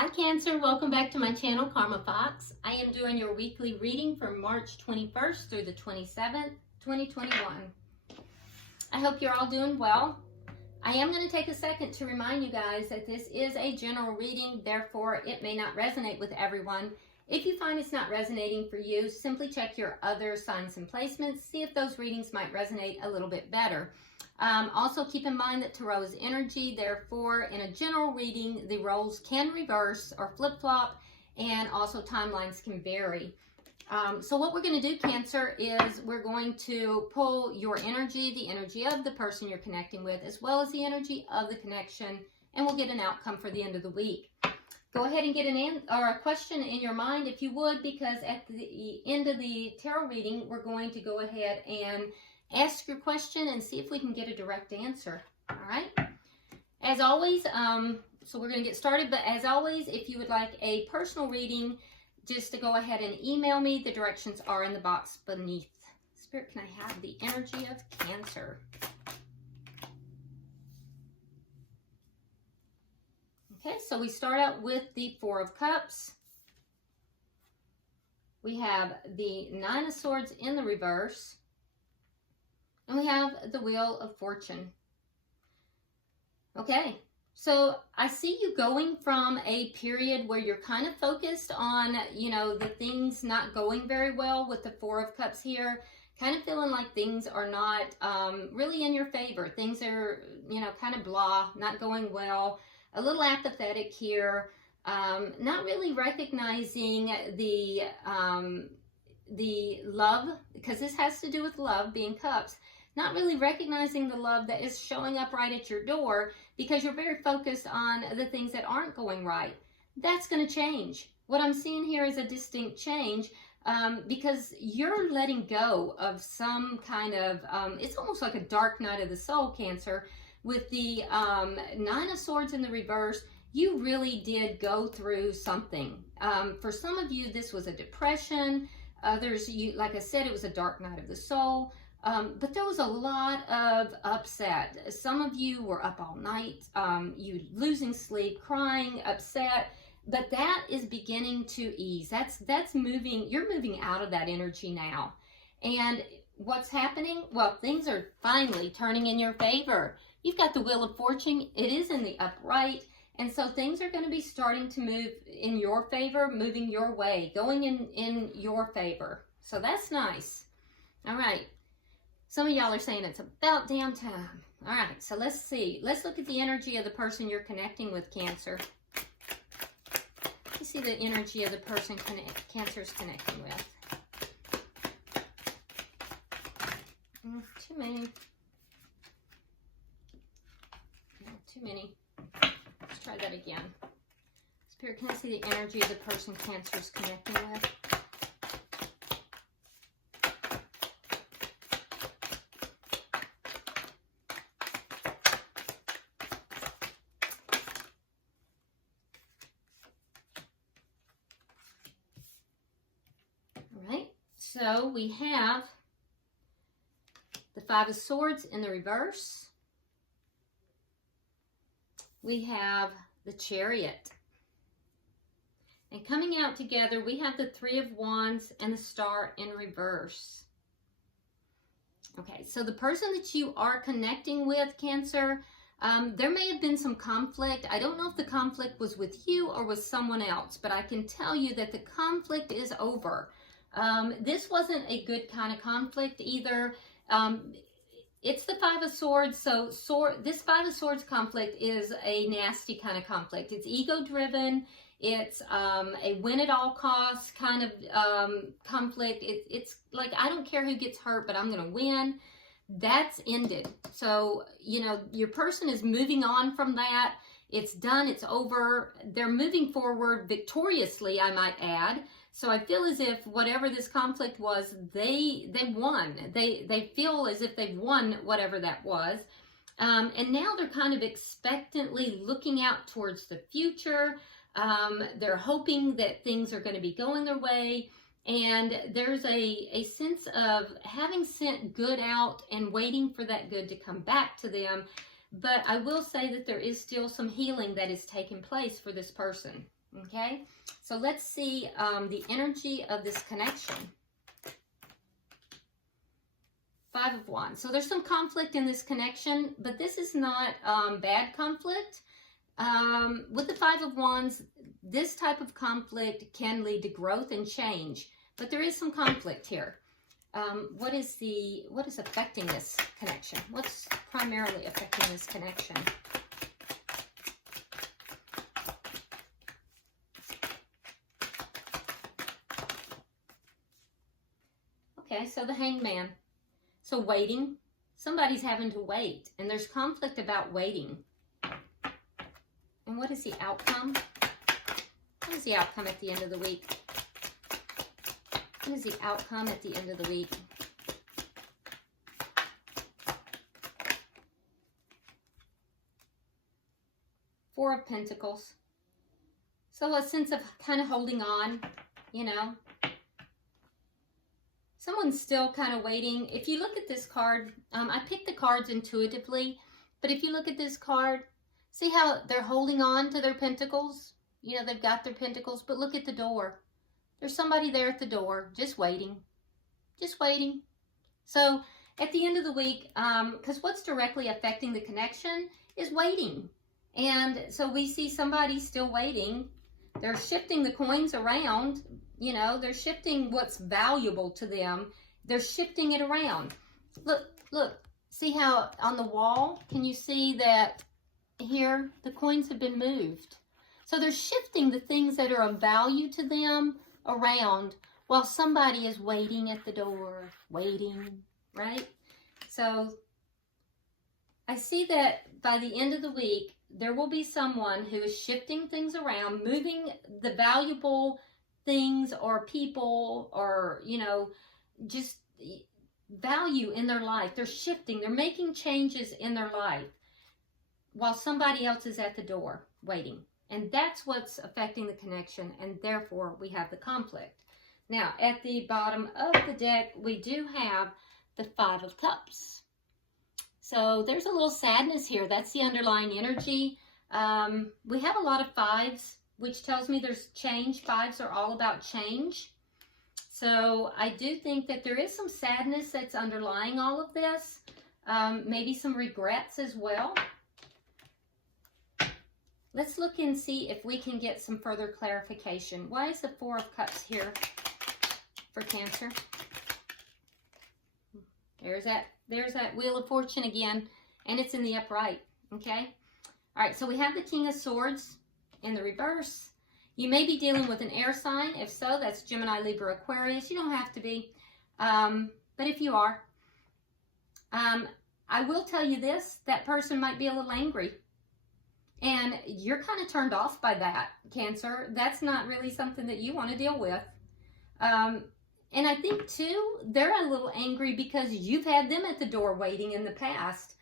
Hi Cancer, welcome back to my channel, Karma Fox. I am doing your weekly reading from March 21st through the 27th, 2021. I hope you're all doing well. I am going to take a second to remind you guys that this is a general reading, therefore it may not resonate with everyone. If you find it's not resonating for you, simply check your other signs and placements, see if those readings might resonate a little bit better. Also keep in mind that Tarot is energy, therefore in a general reading the roles can reverse or flip-flop, and also timelines can vary. So what we're going to do, Cancer, is we're going to pull your energy, the energy of the person you're connecting with, as well as the energy of the connection, and we'll get an outcome for the end of the week. Go ahead and get a question in your mind if you would, because at the end of the tarot reading we're going to go ahead and ask your question and see if we can get a direct answer. All right, as always, so we're going to get started, but as always, if you would like a personal reading, just to go ahead and email me. The directions are in the box beneath. Spirit, can I have the energy of Cancer? Okay, so we start out with the Four of Cups. We have the Nine of Swords in the reverse. And we have the Wheel of Fortune. Okay, so I see you going from a period where you're kind of focused on, you know, the things not going very well with the Four of Cups here. Kind of feeling like things are not really in your favor. Things are, you know, kind of blah, not going well. A little apathetic here. Not really recognizing the love, because this has to do with love, being cups. Not really recognizing the love that is showing up right at your door, because you're very focused on the things that aren't going right. That's going to change. What I'm seeing here is a distinct change, because you're letting go of some kind of, it's almost like a dark night of the soul, Cancer. With the Nine of Swords in the reverse, you really did go through something. For some of you, this was a depression. Others, like I said, it was a dark night of the soul. But there was a lot of upset. Some of you were up all night, you losing sleep, crying, upset, but that is beginning to ease. That's moving. You're moving out of that energy now. And what's happening? Well, things are finally turning in your favor. You've got the Wheel of Fortune. It is in the upright. And so things are going to be starting to move in your favor, moving your way, going in your favor. So that's nice. All right. Some of y'all are saying it's about damn time. All right, so let's see. Let's look at the energy of the person you're connecting with, Cancer. Let's see the energy of the person Cancer's connecting with. Too many. No, too many. Let's try that again. Spirit, can I see the energy of the person Cancer's connecting with? So we have the Five of Swords in the reverse. We have the Chariot. And coming out together, we have the Three of Wands and the Star in reverse. Okay, so the person that you are connecting with, Cancer, there may have been some conflict. I don't know if the conflict was with you or with someone else, but I can tell you that the conflict is over. This wasn't a good kind of conflict either. It's the Five of Swords, so this Five of Swords conflict is a nasty kind of conflict. It's ego-driven. It's a win-at-all-costs kind of conflict. It's like, I don't care who gets hurt, but I'm going to win. That's ended. So, you know, your person is moving on from that. It's done. It's over. They're moving forward victoriously, I might add. So I feel as if whatever this conflict was, they won. They feel as if they've won whatever that was. And now they're kind of expectantly looking out towards the future. They're hoping that things are going to be going their way. And there's a sense of having sent good out and waiting for that good to come back to them. But I will say that there is still some healing that is taking place for this person. Okay, so let's see the energy of this connection. 5 of Wands. So there's some conflict in this connection, but this is not bad conflict. With the 5 of Wands, this type of conflict can lead to growth and change, but there is some conflict here. What is affecting this connection? What's primarily affecting this connection? Okay, so the Hangman. So waiting. Somebody's having to wait, and there's conflict about waiting. And what is the outcome? What is the outcome at the end of the week? What is the outcome at the end of the week? Four of Pentacles. So a sense of kind of holding on, you know. Someone's still kind of waiting. If you look at this card, I picked the cards intuitively, but if you look at this card, see how they're holding on to their pentacles? You know, they've got their pentacles, but look at the door. There's somebody there at the door, just waiting. Just waiting. So at the end of the week, because what's directly affecting the connection is waiting. And so we see somebody still waiting. They're shifting the coins around. You know, they're shifting what's valuable to them. They're shifting it around. Look, see how on the wall, can you see that here the coins have been moved? So they're shifting the things that are of value to them around while somebody is waiting at the door, waiting, right? So I see that by the end of the week, there will be someone who is shifting things around, moving the valuable things or people or, you know, just value in their life. They're shifting, they're making changes in their life while somebody else is at the door waiting. And that's what's affecting the connection, and therefore we have the conflict. Now, at the bottom of the deck, we do have the 5 of Cups. So there's a little sadness here. That's the underlying energy. We have a lot of 5s, which tells me there's change. 5s are all about change. So I do think that there is some sadness that's underlying all of this. Maybe some regrets as well. Let's look and see if we can get some further clarification. Why is the 4 of Cups here for Cancer? There's that Wheel of Fortune again, and it's in the upright, okay? All right, so we have the King of Swords in the reverse. You may be dealing with an air sign. If so, that's Gemini, Libra, Aquarius. You don't have to be, but if you are, I will tell you this, that person might be a little angry. And you're kind of turned off by that, Cancer. That's not really something that you want to deal with. And I think, too, they're a little angry because you've had them at the door waiting in the past.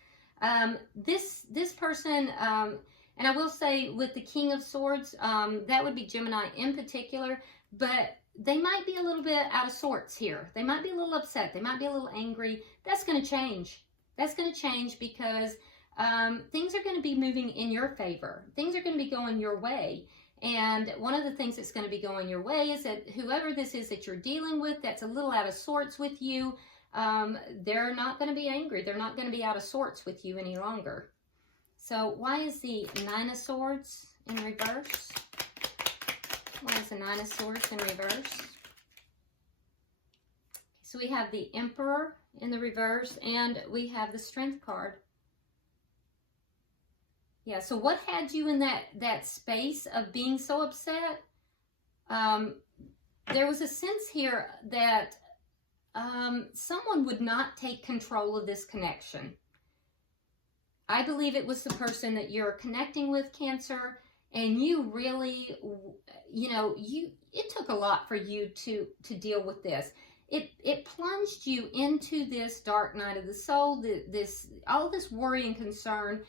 This person, and I will say with the King of Swords, that would be Gemini in particular, but they might be a little bit out of sorts here. They might be a little upset. They might be a little angry. That's going to change. That's going to change because things are going to be moving in your favor. Things are going to be going your way. And one of the things that's going to be going your way is that whoever this is that you're dealing with that's a little out of sorts with you, they're not going to be angry. They're not going to be out of sorts with you any longer. So why is the 9 of Swords in reverse? Why is the 9 of Swords in reverse? So we have the Emperor in the reverse, and we have the Strength card. Yeah, so what had you in that space of being so upset? There was a sense here that someone would not take control of this connection. I believe it was the person that you're connecting with, Cancer, and you really, you know, it took a lot for you to deal with this. It plunged you into this dark night of the soul, all this worry and concern.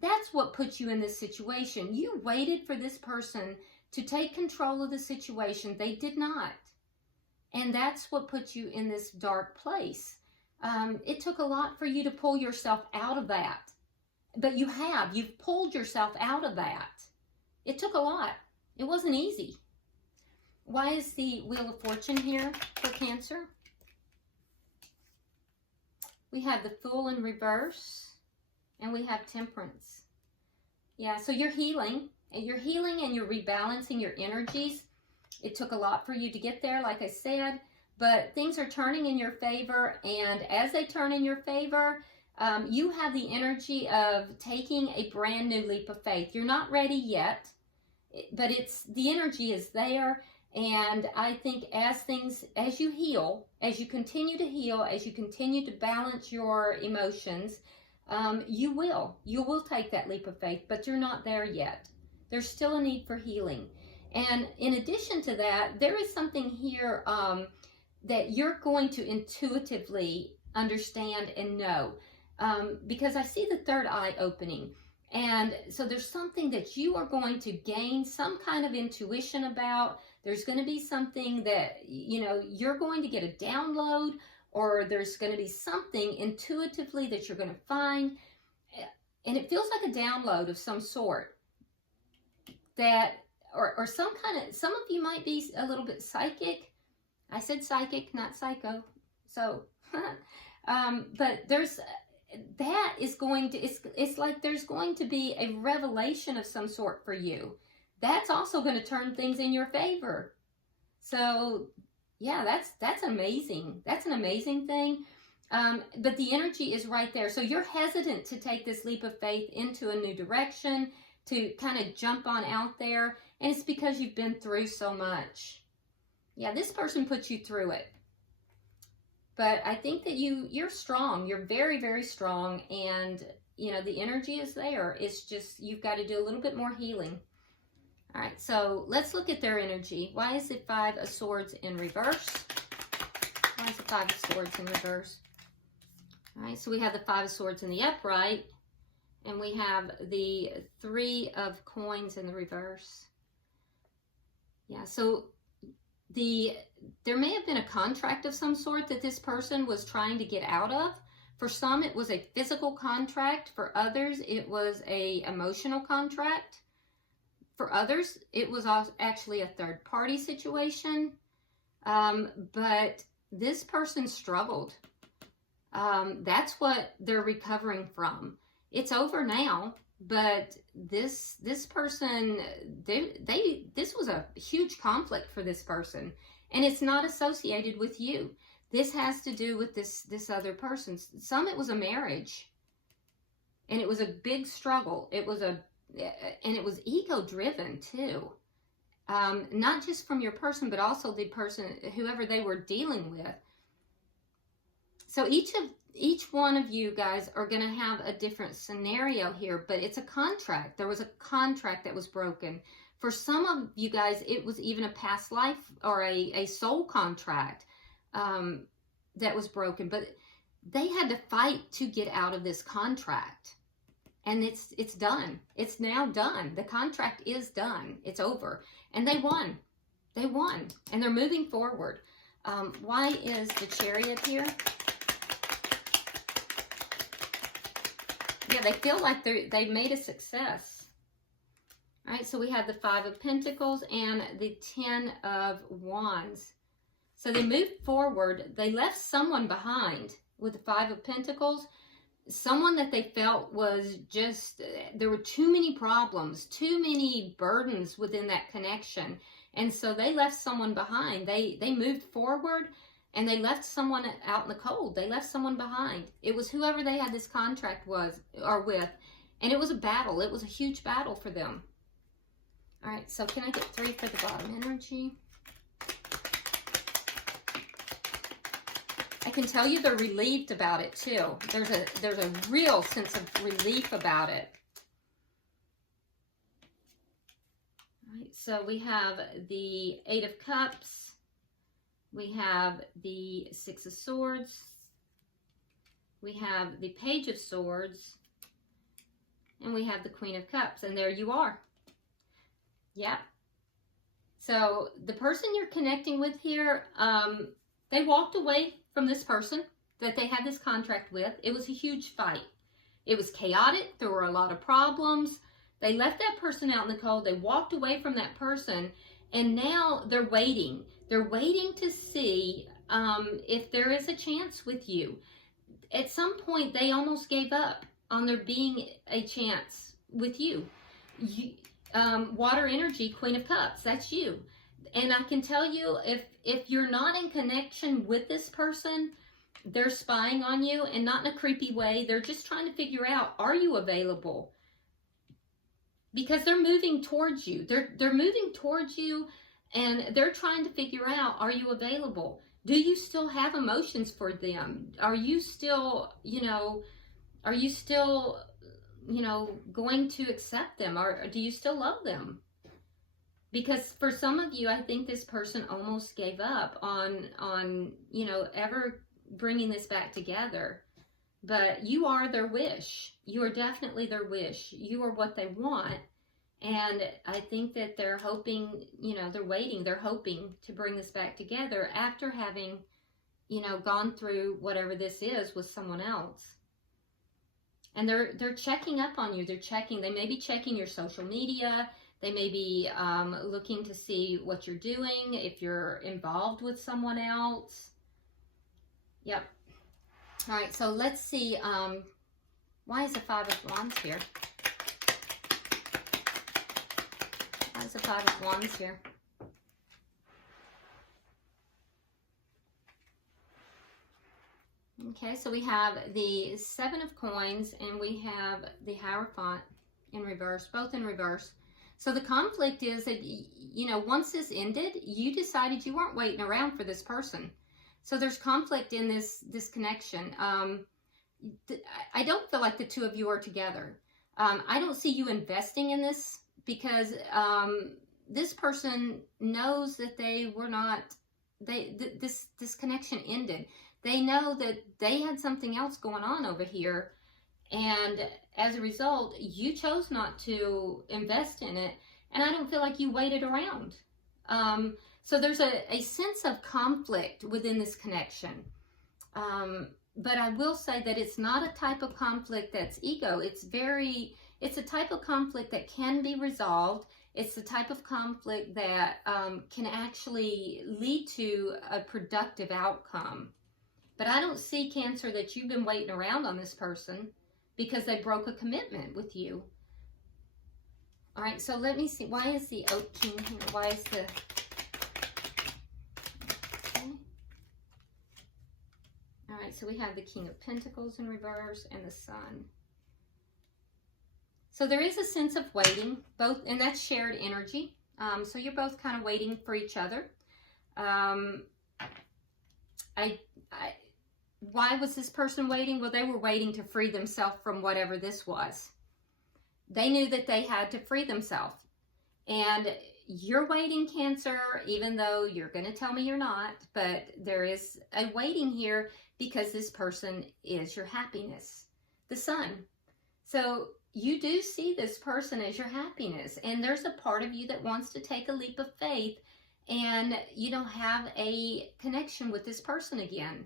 That's what put you in this situation. You waited for this person to take control of the situation. They did not. And that's what put you in this dark place. It took a lot for you to pull yourself out of that. But you've pulled yourself out of that. It took a lot. It wasn't easy. Why is the Wheel of Fortune here for Cancer? We have the Fool in reverse, and we have Temperance. Yeah, so you're healing. You're healing and you're rebalancing your energies. It took a lot for you to get there, like I said, but things are turning in your favor, and as they turn in your favor, you have the energy of taking a brand new leap of faith. You're not ready yet, but the energy is there. And I think as you heal, as you continue to heal, as you continue to balance your emotions, you will take that leap of faith, but you're not there yet. There's still a need for healing. And in addition to that, there is something here that you're going to intuitively understand and know, because I see the third eye opening. And so there's something that you are going to gain some kind of intuition about. There's going to be something that, you're going to get a download, or there's going to be something intuitively that you're going to find. And it feels like a download of some sort that, or some of you might be a little bit psychic. I said psychic, not psycho. So, but that is going to, it's like there's going to be a revelation of some sort for you. That's also going to turn things in your favor. So yeah, that's amazing. That's an amazing thing. But the energy is right there. So you're hesitant to take this leap of faith into a new direction, to kind of jump on out there. And it's because you've been through so much. Yeah, this person put you through it. But I think that you're strong. You're very, very strong. And, the energy is there. It's just, you've got to do a little bit more healing. All right, so let's look at their energy. Why is it Five of Swords in reverse? Why is it Five of Swords in reverse? All right, so we have the Five of Swords in the upright, and we have the Three of Coins in the reverse. Yeah, so there may have been a contract of some sort that this person was trying to get out of. For some, it was a physical contract. For others, it was an emotional contract. For others, it was actually a third-party situation. But this person struggled. That's what they're recovering from. It's over now, but this person, this was a huge conflict for this person, and it's not associated with you. This has to do with this other person. Some, it was a marriage, and it was a big struggle. And it was ego-driven too. Not just from your person, but also the person, whoever they were dealing with. So each one of you guys are going to have a different scenario here, but it's a contract. There was a contract that was broken. For some of you guys, it was even a past life or a soul contract that was broken, but they had to fight to get out of this contract. And it's done. It's now done. The contract is done. It's over. And they won. They won. And they're moving forward. Why is the Chariot here? Yeah, they feel like they've made a success. All right, so we have the Five of Pentacles and the Ten of Wands. So they moved forward. They left someone behind with the Five of Pentacles. Someone that they felt was just, there were too many problems, too many burdens within that connection. And so they left someone behind. They moved forward, and they left someone out in the cold. They left someone behind. It was whoever they had this contract with, and it was a battle. It was a huge battle for them. All right, so can I get 3 for the bottom energy? I can tell you they're relieved about it too. There's a real sense of relief about it. All right, so we have the Eight of Cups. We have the Six of Swords. We have the Page of Swords. And we have the Queen of Cups. And there you are. Yeah. So the person you're connecting with here, they walked away from this person that they had this contract with. It was a huge fight. It was chaotic. There were a lot of problems. They left that person out in the cold. They walked away from that person, and now they're waiting. They're waiting to see if there is a chance with you. At some point, they almost gave up on there being a chance with you. Water energy, Queen of Cups, that's you. And I can tell you, if you're not in connection with this person, they're spying on you, and not in a creepy way. They're just trying to figure out, are you available? Because they're moving towards you. They're moving towards you, and they're trying to figure out, are you available? Do you still have emotions for them? Are you still, going to accept them? Or do you still love them? Because for some of you, I think this person almost gave up on ever bringing this back together. But you are their wish. You are definitely their wish. You are what they want. And I think that they're hoping, they're waiting, they're hoping to bring this back together after having, gone through whatever this is with someone else. And they're checking up on you. They may be checking your social media. They may be looking to see what you're doing, if you're involved with someone else. Yep. All right, so let's see. Why is the Five of Wands here? Why is the Five of Wands here? Okay, so we have the Seven of Coins, and we have the Hierophant in reverse, both in reverse. So the conflict is that, once this ended, you decided you weren't waiting around for this person. So there's conflict in this connection. I don't feel like the two of you are together. I don't see you investing in this, because this person knows that they were not, this connection ended. They know that they had something else going on over here, and as a result, you chose not to invest in it, and I don't feel like you waited around. So there's a sense of conflict within this connection. But I will say that it's not a type of conflict that's ego. It's a type of conflict that can be resolved. It's the type of conflict that can actually lead to a productive outcome. But I don't see, Cancer, that you've been waiting around on this person because they broke a commitment with you. All right, so let me see. Why is the Oak King here? Why is the... Okay. All right, so we have the King of Pentacles in reverse and the Sun. So there is a sense of waiting, both, and that's shared energy. So you're both kind of waiting for each other. Why was this person waiting? Well, they were waiting to free themselves from whatever this was. They knew that they had to free themselves. And you're waiting, Cancer, even though you're going to tell me you're not. But there is a waiting here because this person is your happiness, the Sun. So you do see this person as your happiness. And there's a part of you that wants to take a leap of faith and, have a connection with this person again.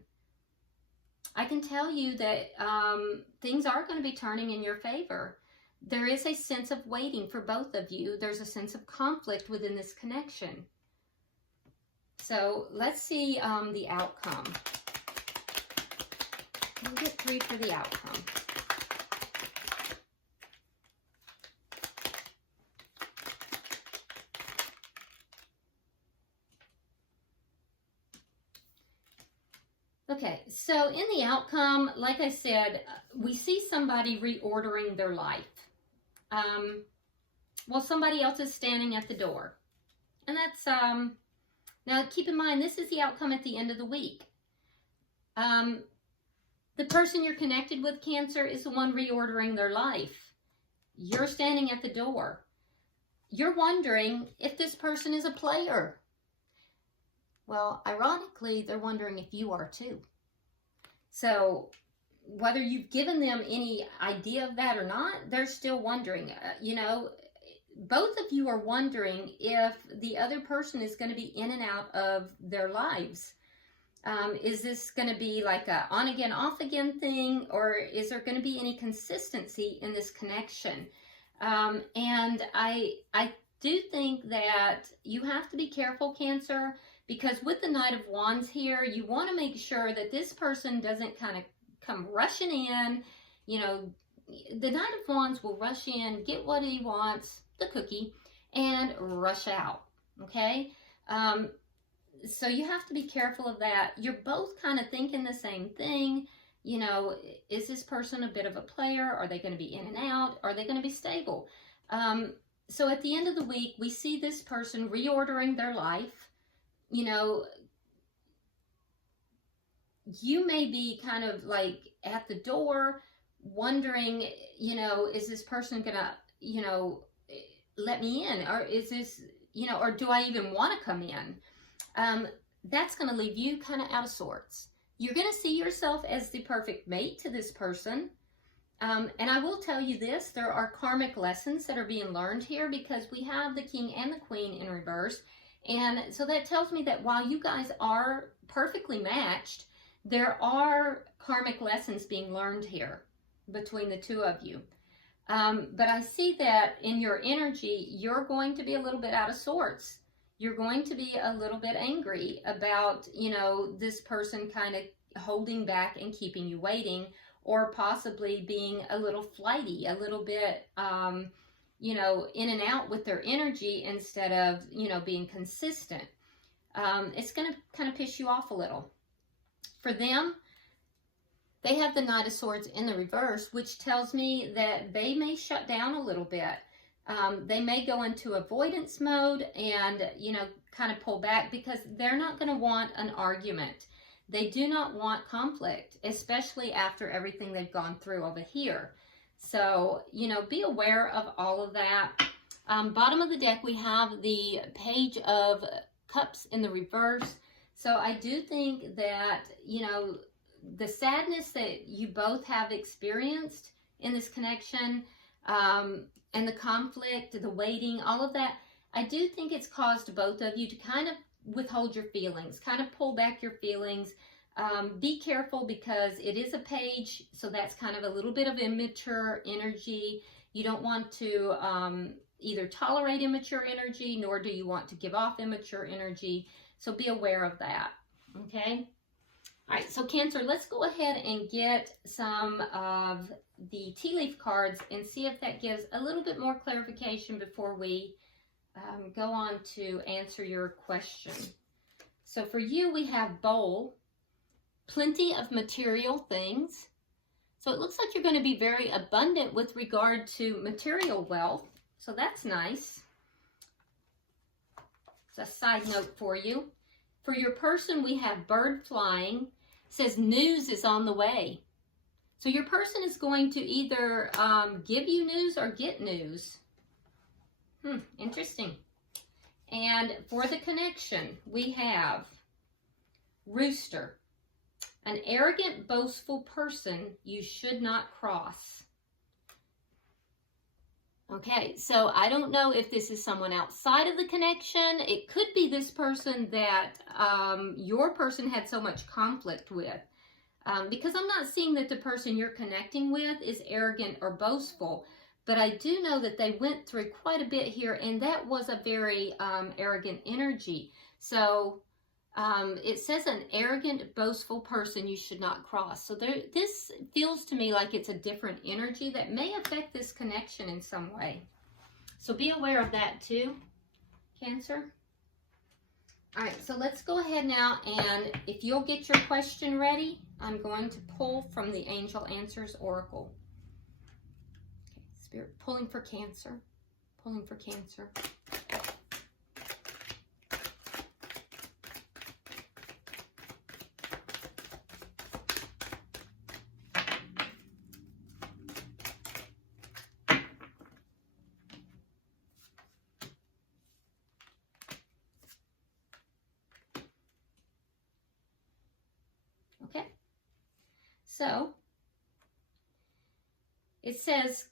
I can tell you that things are going to be turning in your favor. There is a sense of waiting for both of you. There's a sense of conflict within this connection. So let's see the outcome. We'll get 3 for the outcome. Okay, so in the outcome, like I said, we see somebody reordering their life. Well, somebody else is standing at the door. And that's, now keep in mind, this is the outcome at the end of the week. The person you're connected with, Cancer, is the one reordering their life. You're standing at the door. You're wondering if this person is a player. Well, ironically, they're wondering if you are too. So whether you've given them any idea of that or not, they're still wondering. Both of you are wondering if the other person is going to be in and out of their lives. Is this going to be like a on again, off again thing, or is there going to be any consistency in this connection? And I do think that you have to be careful, Cancer, because with the Knight of Wands here, you want to make sure that this person doesn't kind of come rushing in. You know, the Knight of Wands will rush in, get what he wants, the cookie, and rush out, okay? So you have to be careful of that. You're both kind of thinking the same thing. You know, is this person a bit of a player? Are they going to be in and out? Are they going to be stable? So at the end of the week, we see this person reordering their life. You know, you may be kind of like at the door wondering, you know, is this person going to, you know, let me in? Or is this, you know, or do I even want to come in? That's going to leave you kind of out of sorts. You're going to see yourself as the perfect mate to this person. And I will tell you this, there are karmic lessons that are being learned here because we have the King and the Queen in reverse. And so that tells me that while you guys are perfectly matched, there are karmic lessons being learned here between the two of you. But I see that in your energy, you're going to be a little bit out of sorts. You're going to be a little bit angry about, you know, this person kind of holding back and keeping you waiting, or possibly being a little flighty, a little bit, you know, in and out with their energy instead of, you know, being consistent. It's going to kind of piss you off a little. For them, they have the Knight of Swords in the reverse, which tells me that they may shut down a little bit. They may go into avoidance mode and, you know, kind of pull back because they're not going to want an argument. They do not want conflict, especially after everything they've gone through over here. So, you know, be aware of all of that. Bottom of the deck, we have the Page of Cups in the reverse. So I do think that, you know, the sadness that you both have experienced in this connection, and the conflict, the waiting, all of that, I do think it's caused both of you to kind of withhold your feelings, kind of pull back your feelings. Be careful because it is a page, so that's kind of a little bit of immature energy. You don't want to either tolerate immature energy, nor do you want to give off immature energy. So be aware of that, okay? All right, so Cancer, let's go ahead and get some of the tea leaf cards and see if that gives a little bit more clarification before we go on to answer your question. So for you, we have bowl, plenty of material things. So it looks like you're going to be very abundant with regard to material wealth. So that's nice. It's a side note for you. For your person, we have bird flying. It says news is on the way. So your person is going to either give you news or get news. Interesting. And for the connection, we have rooster. An arrogant, boastful person you should not cross. Okay, so I don't know if this is someone outside of the connection. It could be this person that your person had so much conflict with. Because I'm not seeing that the person you're connecting with is arrogant or boastful. But I do know that they went through quite a bit here, and that was a very arrogant energy. So it says an arrogant, boastful person you should not cross. So this feels to me like it's a different energy that may affect this connection in some way. So be aware of that too, Cancer. All right, so let's go ahead now, and if you'll get your question ready, I'm going to pull from the Angel Answers Oracle. Okay, Spirit pulling for Cancer, pulling for Cancer. Okay, so it says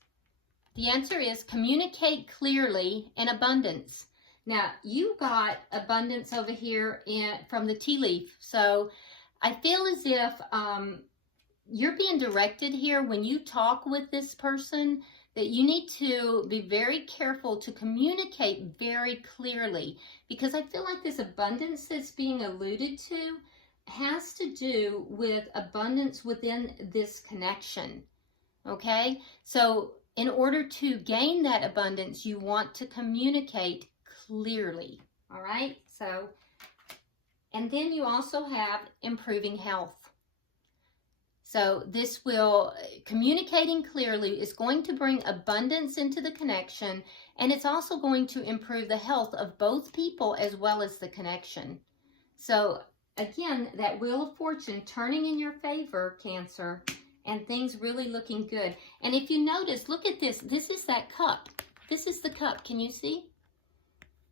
the answer is communicate clearly and abundance. Now you got abundance over here from the tea leaf, so I feel as if you're being directed here when you talk with this person that you need to be very careful to communicate very clearly, because I feel like this abundance that's being alluded to has to do with abundance within this connection. Okay, so in order to gain that abundance, you want to communicate clearly. All right, so, and then you also have improving health. So this will, communicating clearly is going to bring abundance into the connection, and it's also going to improve the health of both people as well as the connection. So again, that Wheel of Fortune turning in your favor, Cancer, and things really looking good. And if you notice, look at this. This is that cup. This is the cup. Can you see?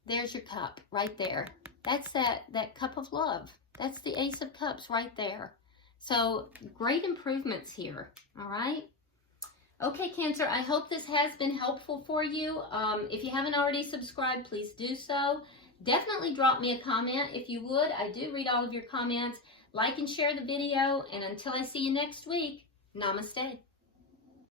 There's your cup right there. That's that cup of love. That's the Ace of Cups right there. So great improvements here. All right. Okay, Cancer, I hope this has been helpful for you. If you haven't already subscribed, please do so. Definitely drop me a comment if you would. I do read all of your comments. Like and share the video. And until I see you next week, namaste.